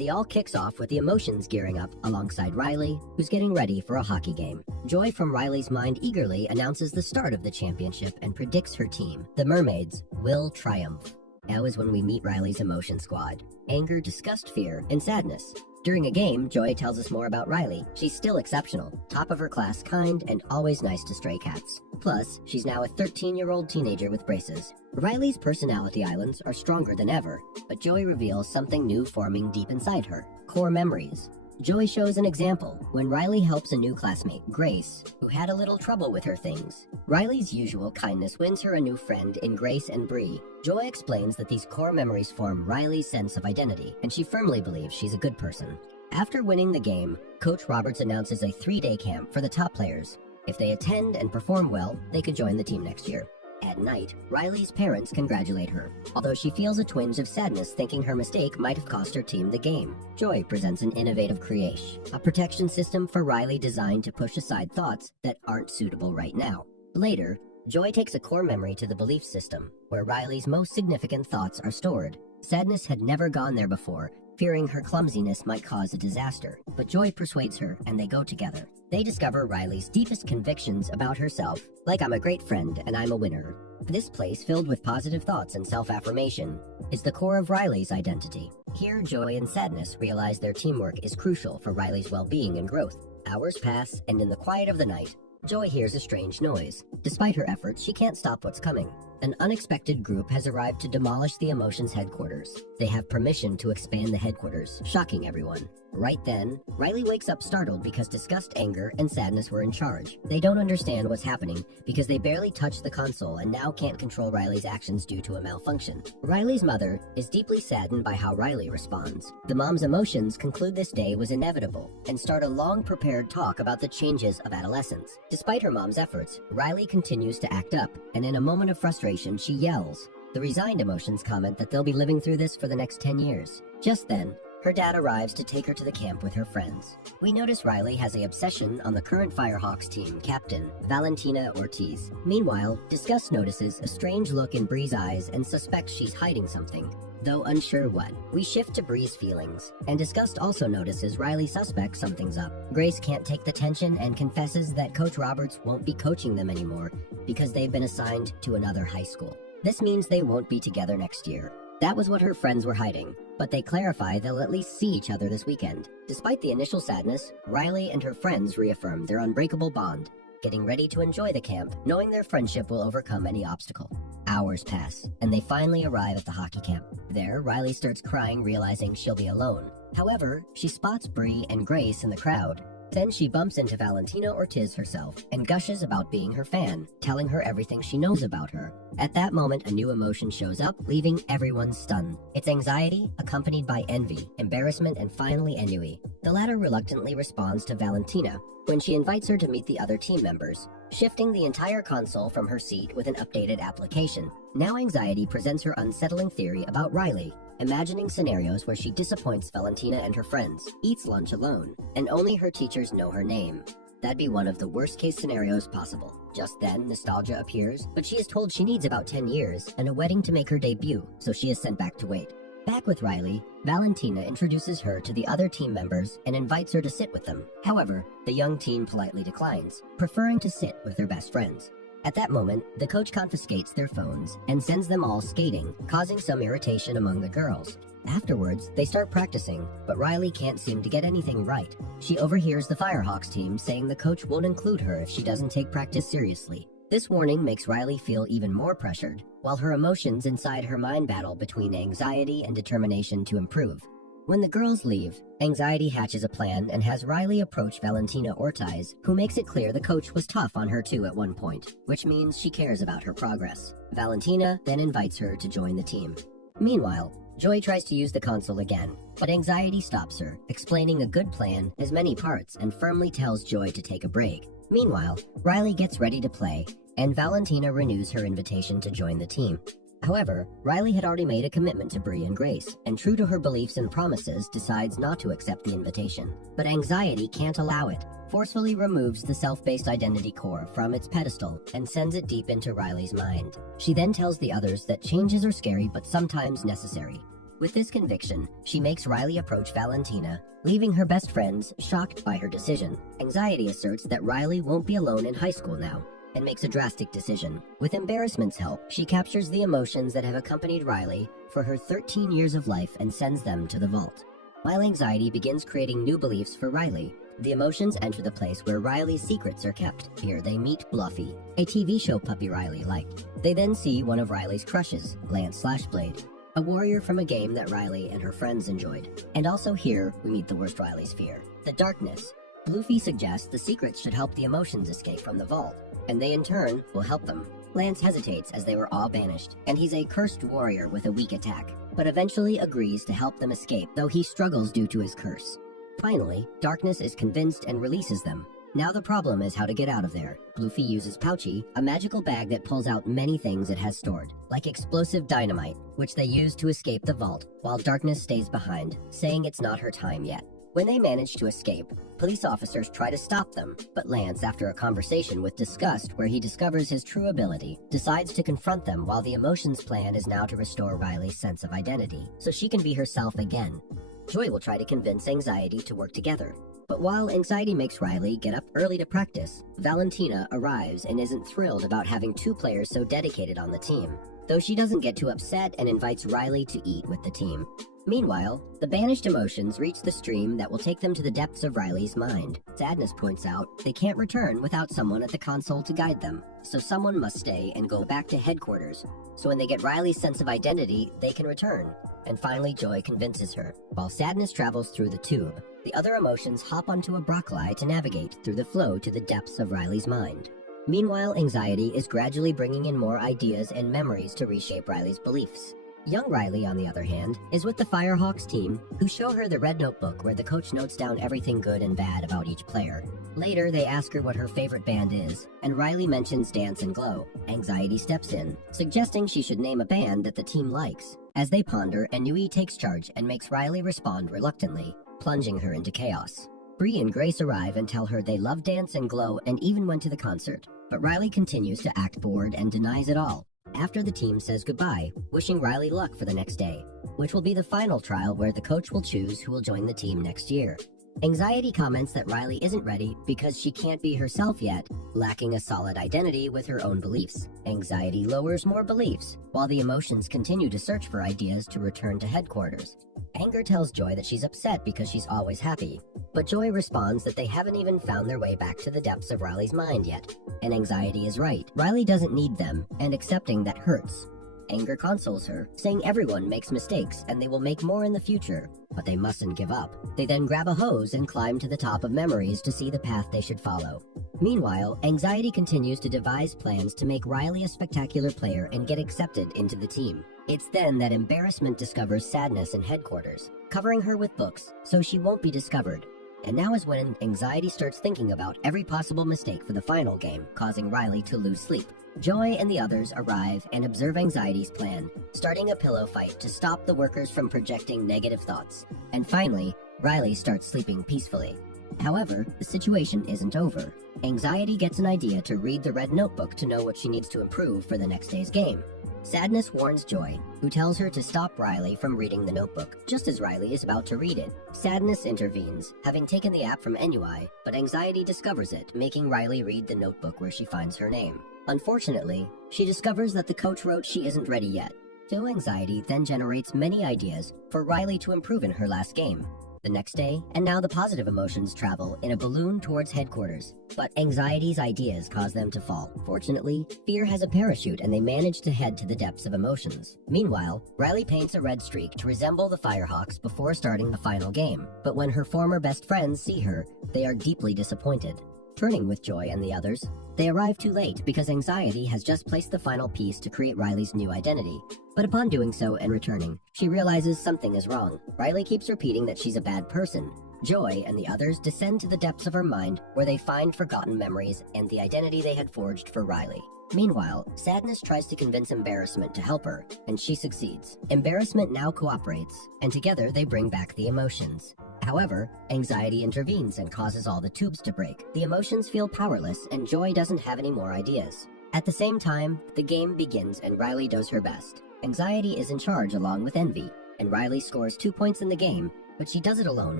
It all kicks off with the emotions gearing up alongside Riley, who's getting ready for a hockey game. Joy from Riley's mind eagerly announces the start of the championship and predicts her team, the Mermaids, will triumph. Now is when we meet Riley's emotion squad: anger, disgust, fear, and sadness. During a game, Joy tells us more about Riley. She's still exceptional, top of her class, kind, and always nice to stray cats. Plus, she's now a 13-year-old teenager with braces. Riley's personality islands are stronger than ever, but Joy reveals something new forming deep inside her: core memories. Joy shows an example when Riley helps a new classmate, Grace, who had a little trouble with her things. Riley's usual kindness wins her a new friend in Grace and Bree. Joy explains that these core memories form Riley's sense of identity, and she firmly believes she's a good person. After winning the game, Coach Roberts announces a 3-day camp for the top players. If they attend and perform well, they could join the team next year. At night, Riley's parents congratulate her, although she feels a twinge of sadness thinking her mistake might have cost her team the game. Joy presents an innovative creation, a protection system for Riley designed to push aside thoughts that aren't suitable right now. Later, Joy takes a core memory to the belief system, where Riley's most significant thoughts are stored. Sadness had never gone there before, fearing her clumsiness might cause a disaster, but Joy persuades her and they go together. They discover Riley's deepest convictions about herself, like "I'm a great friend and I'm a winner." This place, filled with positive thoughts and self-affirmation, is the core of Riley's identity. Here, Joy and Sadness realize their teamwork is crucial for Riley's well-being and growth. Hours pass, and in the quiet of the night, Joy hears a strange noise. Despite her efforts, she can't stop what's coming. An unexpected group has arrived to demolish the Emotions headquarters. They have permission to expand the headquarters, shocking everyone. Right then, Riley wakes up startled because disgust, anger, and sadness were in charge. They don't understand what's happening because they barely touched the console and now can't control Riley's actions due to a malfunction. Riley's mother is deeply saddened by how Riley responds. The mom's emotions conclude this day was inevitable and start a long-prepared talk about the changes of adolescence. Despite her mom's efforts, Riley continues to act up, and in a moment of frustration, she yells. The resigned emotions comment that they'll be living through this for the next 10 years. Just then, her dad arrives to take her to the camp with her friends. We notice Riley has an obsession on the current Firehawks team captain, Valentina Ortiz. Meanwhile, Disgust notices a strange look in Bree's eyes and suspects she's hiding something, though unsure what. We shift to Bree's feelings, and Disgust also notices Riley suspects something's up. Grace can't take the tension and confesses that Coach Roberts won't be coaching them anymore because they've been assigned to another high school. This means they won't be together next year. That was what her friends were hiding, but they clarify they'll at least see each other this weekend. Despite the initial sadness, Riley and her friends reaffirm their unbreakable bond, getting ready to enjoy the camp, knowing their friendship will overcome any obstacle. Hours pass, and they finally arrive at the hockey camp. There, Riley starts crying, realizing she'll be alone. However, she spots Bree and Grace in the crowd. Then she bumps into Valentina Ortiz herself and gushes about being her fan, telling her everything she knows about her. At that moment, a new emotion shows up, leaving everyone stunned. It's anxiety, accompanied by envy, embarrassment, and finally ennui. The latter reluctantly responds to Valentina when she invites her to meet the other team members, shifting the entire console from her seat with an updated application. Now anxiety presents her unsettling theory about Riley, imagining scenarios where she disappoints Valentina and her friends, eats lunch alone, and only her teachers know her name. That'd be one of the worst-case scenarios possible. Just then, Nostalgia appears, but she is told she needs about 10 years and a wedding to make her debut, so she is sent back to wait. Back with Riley, Valentina introduces her to the other team members and invites her to sit with them. However, the young teen politely declines, preferring to sit with her best friends. At that moment, the coach confiscates their phones and sends them all skating, causing some irritation among the girls. Afterwards, they start practicing, but Riley can't seem to get anything right. She overhears the Firehawks team saying the coach won't include her if she doesn't take practice seriously. This warning makes Riley feel even more pressured, while her emotions inside her mind battle between anxiety and determination to improve. When the girls leave, Anxiety hatches a plan and has Riley approach Valentina Ortiz, who makes it clear the coach was tough on her too at one point, which means she cares about her progress. Valentina then invites her to join the team. Meanwhile, Joy tries to use the console again, but Anxiety stops her, explaining a good plan has many parts and firmly tells Joy to take a break. Meanwhile, Riley gets ready to play, and Valentina renews her invitation to join the team. However, Riley had already made a commitment to Bree and Grace, and true to her beliefs and promises, decides not to accept the invitation. But Anxiety can't allow it, forcefully removes the self-based identity core from its pedestal and sends it deep into Riley's mind. She then tells the others that changes are scary but sometimes necessary. With this conviction, she makes Riley approach Valentina, leaving her best friends shocked by her decision. Anxiety asserts that Riley won't be alone in high school now, and makes a drastic decision. With embarrassment's help, she captures the emotions that have accompanied Riley for her 13 years of life and sends them to the vault. While anxiety begins creating new beliefs for Riley, the emotions enter the place where Riley's secrets are kept. Here they meet Bluffy, a TV show puppy Riley liked. They then see one of Riley's crushes, Lance Slashblade, a warrior from a game that Riley and her friends enjoyed. And also here, we meet the worst Riley's fear, the darkness. Bluffy suggests the secrets should help the emotions escape from the vault, and they in turn will help them. Lance hesitates as they were all banished, and he's a cursed warrior with a weak attack, but eventually agrees to help them escape, though he struggles due to his curse. Finally, Darkness is convinced and releases them. Now the problem is how to get out of there. Bluffy uses Pouchy, a magical bag that pulls out many things it has stored, like explosive dynamite, which they use to escape the vault, while Darkness stays behind, saying it's not her time yet. When they manage to escape, police officers try to stop them, but Lance, after a conversation with Disgust where he discovers his true ability, decides to confront them while the Emotions plan is now to restore Riley's sense of identity, so she can be herself again. Joy will try to convince Anxiety to work together. But while Anxiety makes Riley get up early to practice, Valentina arrives and isn't thrilled about having two players so dedicated on the team, though she doesn't get too upset and invites Riley to eat with the team. Meanwhile, the banished emotions reach the stream that will take them to the depths of Riley's mind. Sadness points out they can't return without someone at the console to guide them, so someone must stay and go back to headquarters. So when they get Riley's sense of identity, they can return. And finally, Joy convinces her. While Sadness travels through the tube, the other emotions hop onto a Broccoli to navigate through the flow to the depths of Riley's mind. Meanwhile, Anxiety is gradually bringing in more ideas and memories to reshape Riley's beliefs. Young Riley, on the other hand, is with the Firehawks team, who show her the red notebook where the coach notes down everything good and bad about each player. Later, they ask her what her favorite band is, and Riley mentions Dance and Glow. Anxiety steps in, suggesting she should name a band that the team likes. As they ponder, Ennui takes charge and makes Riley respond reluctantly, plunging her into chaos. Bree and Grace arrive and tell her they love Dance and Glow and even went to the concert, but Riley continues to act bored and denies it all. After the team says goodbye, wishing Riley luck for the next day, which will be the final trial where the coach will choose who will join the team next year. Anxiety comments that Riley isn't ready because she can't be herself yet, lacking a solid identity with her own beliefs. Anxiety lowers more beliefs, while the emotions continue to search for ideas to return to headquarters. Anger tells Joy that she's upset because she's always happy, but Joy responds that they haven't even found their way back to the depths of Riley's mind yet. And Anxiety is right. Riley doesn't need them, and accepting that hurts. Anger consoles her, saying everyone makes mistakes and they will make more in the future, but they mustn't give up. They then grab a hose and climb to the top of memories to see the path they should follow. Meanwhile, Anxiety continues to devise plans to make Riley a spectacular player and get accepted into the team. It's then that Embarrassment discovers Sadness in headquarters, covering her with books so she won't be discovered. And now is when Anxiety starts thinking about every possible mistake for the final game, causing Riley to lose sleep. Joy and the others arrive and observe Anxiety's plan, starting a pillow fight to stop the workers from projecting negative thoughts. And finally, Riley starts sleeping peacefully. However, the situation isn't over. Anxiety gets an idea to read the red notebook to know what she needs to improve for the next day's game. Sadness warns Joy, who tells her to stop Riley from reading the notebook, just as Riley is about to read it. Sadness intervenes, having taken the app from Ennui, but Anxiety discovers it, making Riley read the notebook where she finds her name. Unfortunately, she discovers that the coach wrote she isn't ready yet. So Anxiety then generates many ideas for Riley to improve in her last game. The next day, and now the positive emotions travel in a balloon towards headquarters, but Anxiety's ideas cause them to fall. Fortunately, Fear has a parachute and they manage to head to the depths of emotions. Meanwhile, Riley paints a red streak to resemble the Firehawks before starting the final game, but when her former best friends see her, they are deeply disappointed. Turning with Joy and the others, they arrive too late because Anxiety has just placed the final piece to create Riley's new identity. But upon doing so and returning, she realizes something is wrong. Riley keeps repeating that she's a bad person. Joy and the others descend to the depths of her mind where they find forgotten memories and the identity they had forged for Riley. Meanwhile, Sadness tries to convince Embarrassment to help her, and she succeeds. Embarrassment now cooperates, and together they bring back the emotions. However, Anxiety intervenes and causes all the tubes to break. The emotions feel powerless, and Joy doesn't have any more ideas. At the same time, the game begins and Riley does her best. Anxiety is in charge along with Envy. and Riley scores 2 points in the game, but she does it alone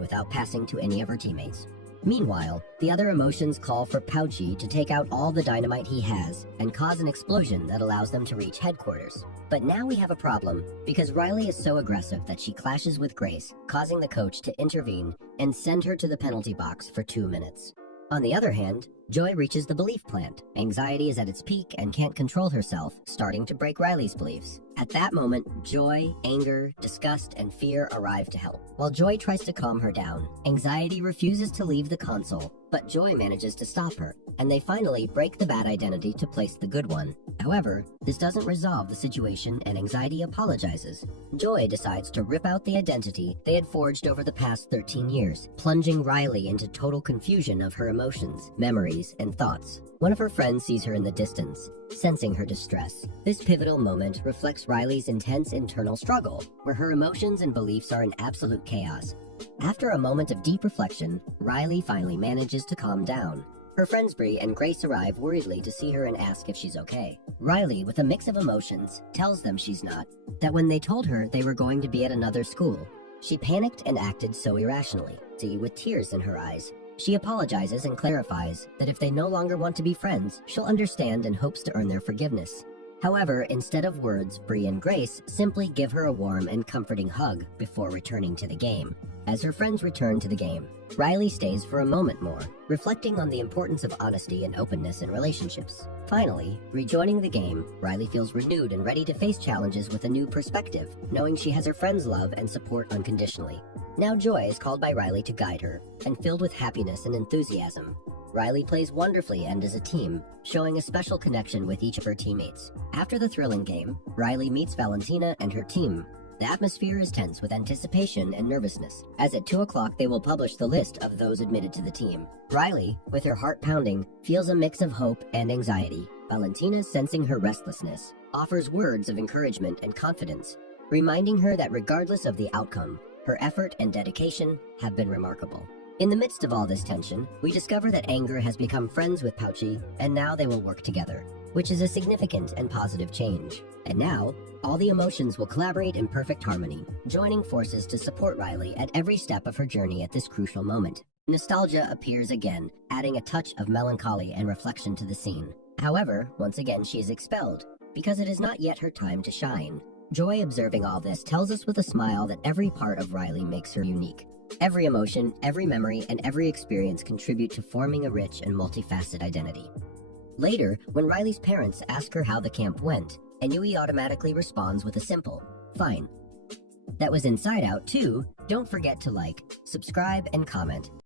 without passing to any of her teammates. Meanwhile, the other emotions call for Pouchy to take out all the dynamite he has and cause an explosion that allows them to reach headquarters. But now we have a problem, because Riley is so aggressive that she clashes with Grace, causing the coach to intervene and send her to the penalty box for 2 minutes. On the other hand, Joy reaches the belief plant. Anxiety is at its peak and can't control herself, starting to break Riley's beliefs. At that moment, joy, anger, disgust, and fear arrive to help. While Joy tries to calm her down, Anxiety refuses to leave the console, but Joy manages to stop her, and they finally break the bad identity to place the good one. However, this doesn't resolve the situation, and Anxiety apologizes. Joy decides to rip out the identity they had forged over the past 13 years, plunging Riley into total confusion of her emotions, memories, and thoughts. One of her friends sees her in the distance, sensing her distress. This pivotal moment reflects Riley's intense internal struggle, where her emotions and beliefs are in absolute chaos. After a moment of deep reflection, Riley finally manages to calm down. Her friends Bree and Grace arrive worriedly to see her and ask if she's okay. Riley, with a mix of emotions, tells them she's not, that when they told her they were going to be at another school, she panicked and acted so irrationally, with tears in her eyes. She apologizes and clarifies that if they no longer want to be friends, she'll understand and hopes to earn their forgiveness. However, instead of words, Bree and Grace simply give her a warm and comforting hug before returning to the game. As her friends return to the game, Riley stays for a moment more, reflecting on the importance of honesty and openness in relationships. Finally, rejoining the game, Riley feels renewed and ready to face challenges with a new perspective, knowing she has her friends' love and support unconditionally. Now Joy is called by Riley to guide her, and filled with happiness and enthusiasm. Riley plays wonderfully and as a team, showing a special connection with each of her teammates. After the thrilling game, Riley meets Valentina and her team. The atmosphere is tense with anticipation and nervousness, as at 2 o'clock they will publish the list of those admitted to the team. Riley, with her heart pounding, feels a mix of hope and anxiety. Valentina, sensing her restlessness, offers words of encouragement and confidence, reminding her that regardless of the outcome, her effort and dedication have been remarkable. In the midst of all this tension, we discover that Anger has become friends with Pouchy, and now they will work together, which is a significant and positive change. And now, all the emotions will collaborate in perfect harmony, joining forces to support Riley at every step of her journey at this crucial moment. Nostalgia appears again, adding a touch of melancholy and reflection to the scene. However, once again she is expelled, because it is not yet her time to shine. Joy, observing all this, tells us with a smile that every part of Riley makes her unique. Every emotion, every memory, and every experience contribute to forming a rich and multifaceted identity. Later, when Riley's parents ask her how the camp went, Inui automatically responds with a simple, "Fine." That was Inside Out 2. Don't forget to like, subscribe, and comment.